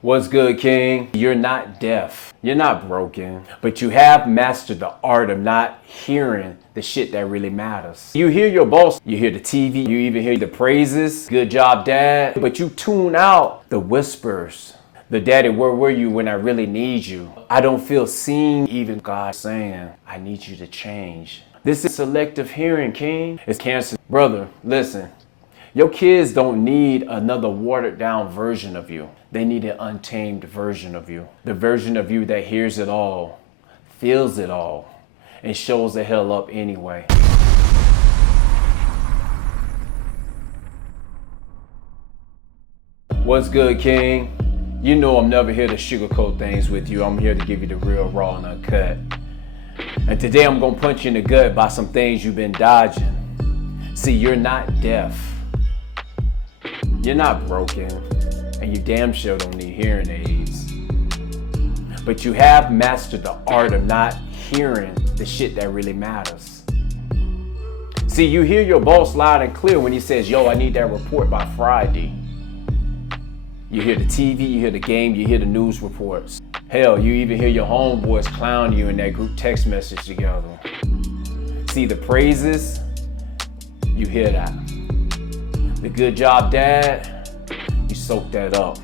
What's good, King? You're not deaf. You're not broken, but you have mastered the art of not hearing the shit that really matters. You hear your boss, you hear the TV, you even hear the praises, good job, dad, but you tune out the whispers. The daddy, where were you when I really need you? I don't feel seen, even God saying, I need you to change. This is selective hearing, King. It's cancer. Brother, listen. Your kids don't need another watered down version of you. They need an untamed version of you. The version of you that hears it all, feels it all, and shows the hell up anyway. What's good, King? You know I'm never here to sugarcoat things with you. I'm here to give you the real, raw, and uncut. And today I'm gonna punch you in the gut by some things you've been dodging. See, you're not deaf. You're not broken, and you damn sure don't need hearing aids. But you have mastered the art of not hearing the shit that really matters. See, you hear your boss loud and clear when he says, yo, I need that report by Friday. You hear the TV, you hear the game, you hear the news reports. Hell, you even hear your homeboys clown you in that group text message together. See the praises, you hear that. The good job, dad, you soak that up.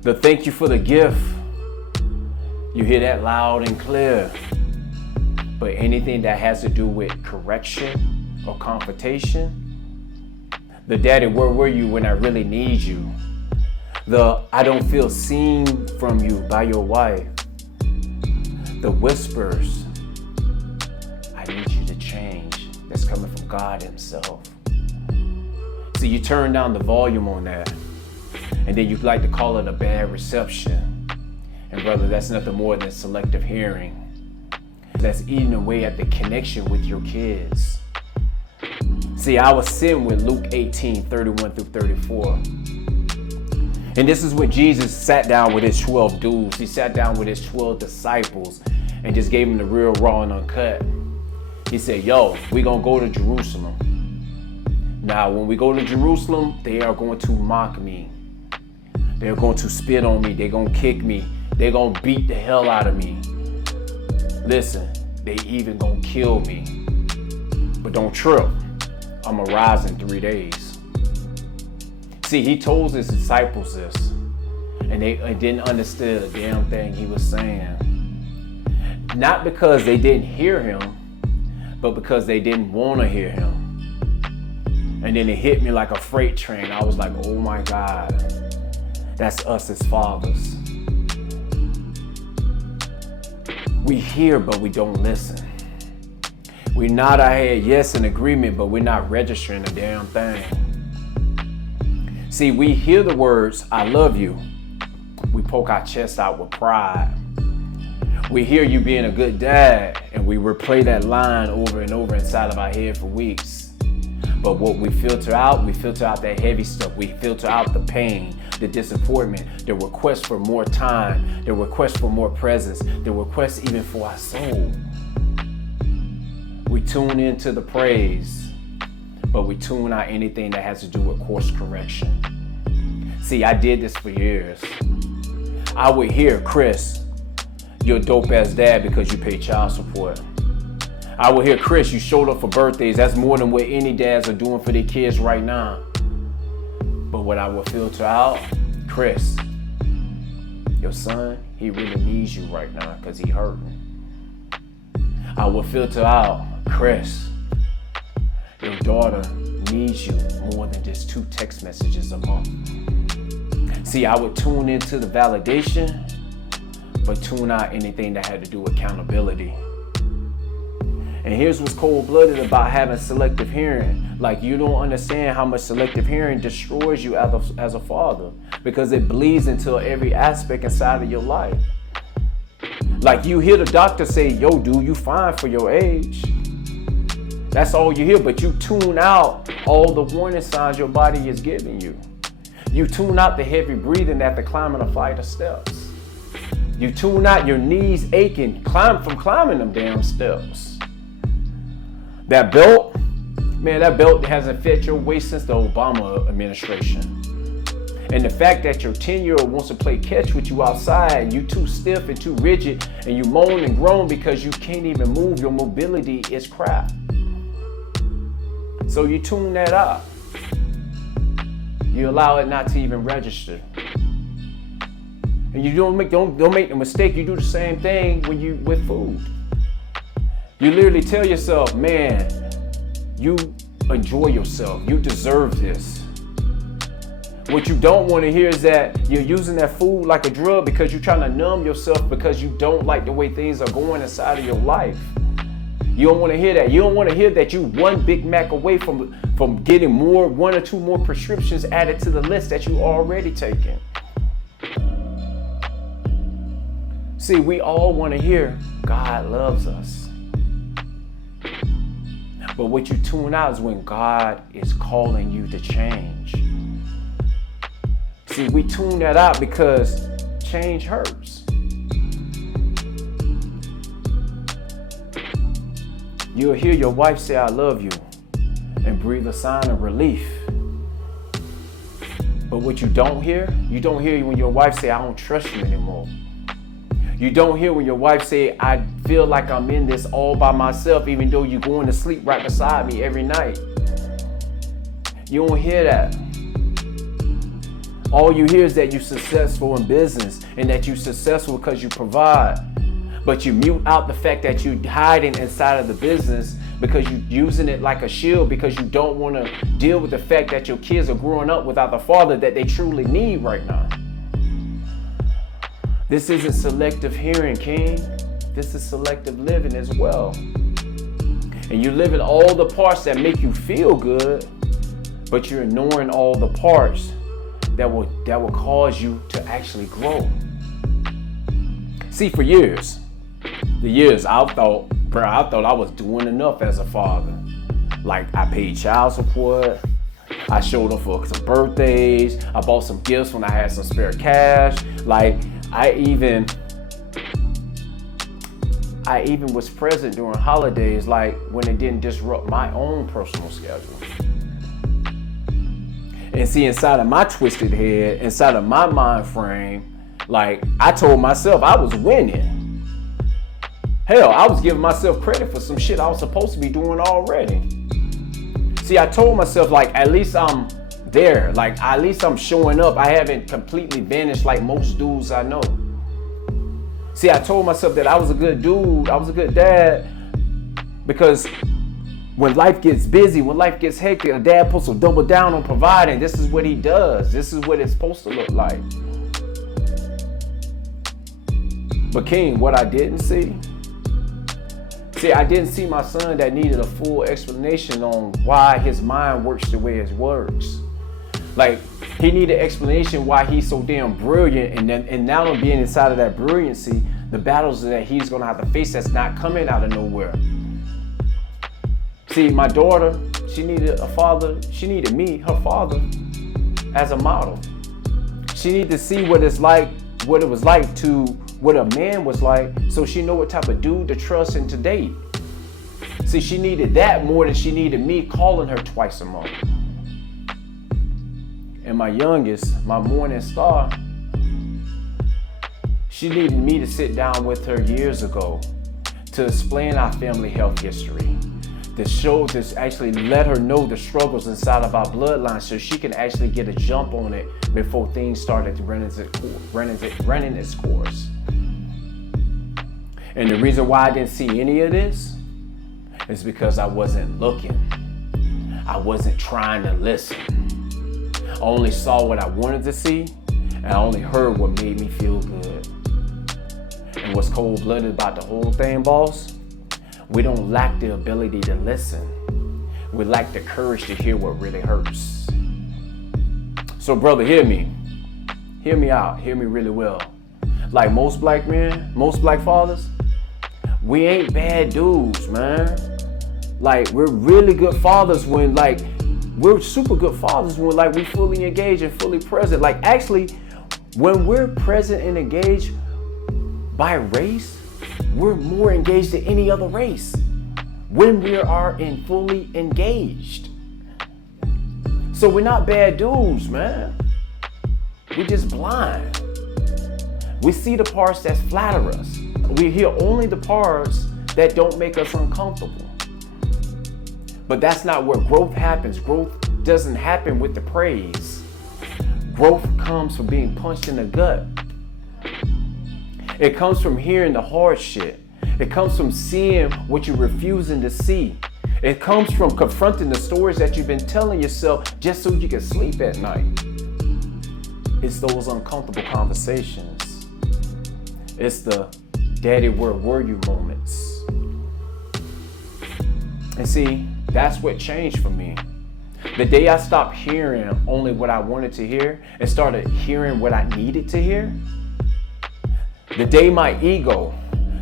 The thank you for the gift, you hear that loud and clear. But anything that has to do with correction or confrontation, the daddy, where were you when I really need you? The I don't feel seen from you by your wife. The whispers, I need you to change, that's coming from God himself. So you turn down the volume on that, and then you like to call it a bad reception. And brother, that's nothing more than selective hearing. That's eating away at the connection with your kids. See, I was sitting with Luke 18:31-34. And this is when Jesus sat down with his 12 dudes. He sat down with his 12 disciples and just gave them the real, raw, and uncut. He said, yo, we gonna go to Jerusalem. Now, when we go to Jerusalem, they are going to mock me. They're going to spit on me. They're going to kick me. They're going to beat the hell out of me. Listen, they even going to kill me. But don't trip. I'm going to rise in 3 days. See, he told his disciples this, and they didn't understand a damn thing he was saying. Not because they didn't hear him, but because they didn't want to hear him. And then it hit me like a freight train. I was like, oh my God, that's us as fathers. We hear, but we don't listen. We nod our head yes in agreement, but we're not registering a damn thing. See, we hear the words, I love you. We poke our chest out with pride. We hear you being a good dad, and we replay that line over and over inside of our head for weeks. But what we filter out that heavy stuff. We filter out the pain, the disappointment, the request for more time, the request for more presence, the request even for our soul. We tune into the praise, but we tune out anything that has to do with course correction. See, I did this for years. I would hear, Chris, you're a dope ass dad because you pay child support. I would hear, Chris, you showed up for birthdays. That's more than what any dads are doing for their kids right now. But what I would filter out, Chris, your son, he really needs you right now because he hurting. I would filter out, Chris, your daughter needs you more than just 2 text messages a month. See, I would tune into the validation, but tune out anything that had to do with accountability. And here's what's cold-blooded about having selective hearing. Like, you don't understand how much selective hearing destroys you as a father, because it bleeds into every aspect inside of your life. Like, you hear the doctor say, yo, dude, you fine for your age. That's all you hear, but you tune out all the warning signs your body is giving you. You tune out the heavy breathing after climbing a flight of steps. You tune out your knees aching from climbing them damn steps. That belt, man, that belt hasn't fit your waist since the Obama administration. And the fact that your 10-year-old wants to play catch with you outside, and you too stiff and too rigid, and you moan and groan because you can't even move, your mobility is crap. So you tune that out. You allow it not to even register. And you don't make the mistake. You do the same thing when you with food. You literally tell yourself, man, you enjoy yourself. You deserve this. What you don't want to hear is that you're using that food like a drug because you're trying to numb yourself because you don't like the way things are going inside of your life. You don't want to hear that. You don't want to hear that you one Big Mac away from getting one or two more prescriptions added to the list that you already taken. See, we all want to hear God loves us. But what you tune out is when God is calling you to change. See, we tune that out because change hurts. You'll hear your wife say, I love you, and breathe a sign of relief. But what you don't hear when your wife say, I don't trust you anymore. You don't hear when your wife say, I feel like I'm in this all by myself, even though you're going to sleep right beside me every night. You don't hear that. All you hear is that you're successful in business and that you're successful because you provide. But you mute out the fact that you're hiding inside of the business because you're using it like a shield because you don't want to deal with the fact that your kids are growing up without the father that they truly need right now. This isn't selective hearing, King. This is selective living as well. And you're living all the parts that make you feel good, but you're ignoring all the parts that will cause you to actually grow. See, for years, I thought I was doing enough as a father. Like, I paid child support, I showed up for some birthdays, I bought some gifts when I had some spare cash. Like, I even was present during holidays, like when it didn't disrupt my own personal schedule. And see, inside of my twisted head, inside of my mind frame, like, I told myself I was winning. Hell, I was giving myself credit for some shit I was supposed to be doing already. See, I told myself, like, at least I'm there. Like, at least I'm showing up. I haven't completely vanished like most dudes I know. See, I told myself that I was a good dude. I was a good dad. Because when life gets busy, when life gets hectic, a dad supposed to double down on providing. This is what he does. This is what it's supposed to look like. But King, what I didn't see, I didn't see my son that needed a full explanation on why his mind works the way it works. Like, he needed explanation why he's so damn brilliant, and now being inside of that brilliancy, the battles that he's gonna have to face that's not coming out of nowhere. See, my daughter, she needed a father. She needed me, her father, as a model. She needed to see what it was like to what a man was like, so she know what type of dude to trust and to date. See, she needed that more than she needed me calling her twice a month. And my youngest, my morning star, she needed me to sit down with her years ago to explain our family health history, to actually let her know the struggles inside of our bloodline so she can actually get a jump on it before things started running its course. And the reason why I didn't see any of this is because I wasn't looking. I wasn't trying to listen. I only saw what I wanted to see, and I only heard what made me feel good. And what's cold-blooded about the whole thing, boss? We don't lack the ability to listen. We lack the courage to hear what really hurts. So brother, hear me. Hear me out. Hear me really well. Like most black men, most black fathers, we ain't bad dudes, man. Like, we're really good fathers when, like, we're super good fathers when, like, we fully engaged and fully present. Like, actually, when we're present and engaged by race, we're more engaged than any other race when we are fully engaged. So we're not bad dudes, man. We're just blind. We see the parts that flatter us. We hear only the parts that don't make us uncomfortable. But that's not where growth happens. Growth doesn't happen with the praise. Growth comes from being punched in the gut. It comes from hearing the hard shit. It comes from seeing what you're refusing to see. It comes from confronting the stories that you've been telling yourself just so you can sleep at night. It's those uncomfortable conversations. It's the "Daddy, where were you" moments. And see, that's what changed for me. The day I stopped hearing only what I wanted to hear and started hearing what I needed to hear. The day my ego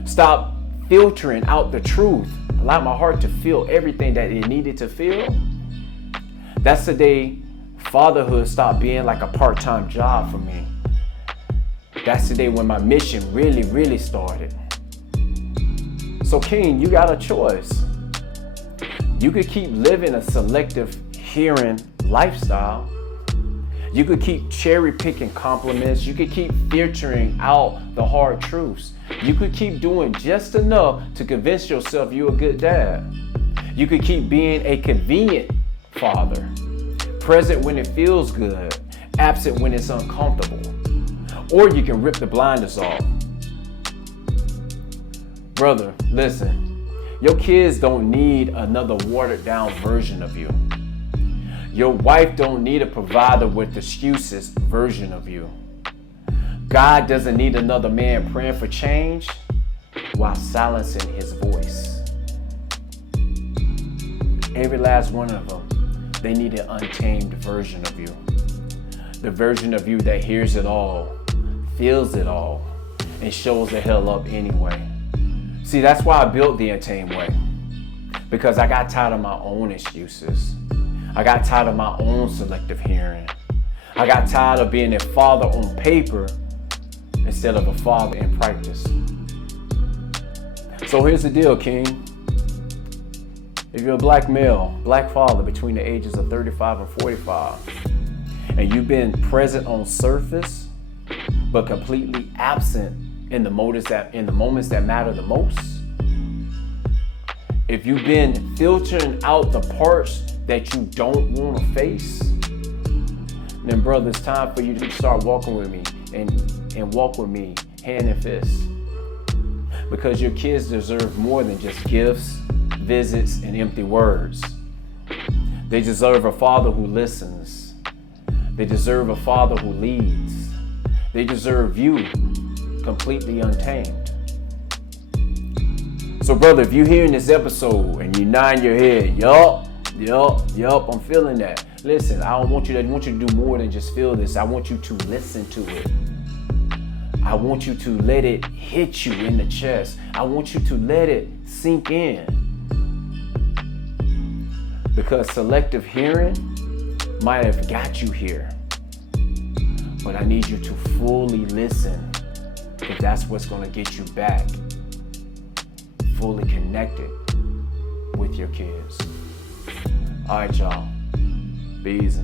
stopped filtering out the truth, allowed my heart to feel everything that it needed to feel. That's the day fatherhood stopped being like a part-time job for me. That's the day when my mission really started. So King, you got a choice. You could keep living a selective hearing lifestyle. You could keep cherry picking compliments. You could keep filtering out the hard truths. You could keep doing just enough to convince yourself you're a good dad. You could keep being a convenient father, present when it feels good, absent when it's uncomfortable. Or you can rip the blinders off. Brother, listen, your kids don't need another watered down version of you. Your wife don't need a provider with excuses version of you. God doesn't need another man praying for change while silencing his voice. Every last one of them, they need an untamed version of you. The version of you that hears it all, feels it all, and shows the hell up anyway. See, that's why I built the Untamed Way. Because I got tired of my own excuses. I got tired of my own selective hearing. I got tired of being a father on paper instead of a father in practice. So here's the deal, King. If you're a black male, black father between the ages of 35 and 45, and you've been present on surface, but completely absent in the moments that matter the most, if you've been filtering out the parts that you don't want to face, then brother, it's time for you to start walking with me and walk with me hand in fist. Because your kids deserve more than just gifts, visits, and empty words. They deserve a father who listens. They deserve a father who leads. They deserve you completely untamed. So brother, if you're hearing this episode and you're nodding your head, yup, I'm feeling that. Listen, I want you to do more than just feel this. I want you to listen to it. I want you to let it hit you in the chest. I want you to let it sink in. Because selective hearing might have got you here. But I need you to fully listen, because that's what's going to get you back fully connected with your kids. All right, y'all. Be easy.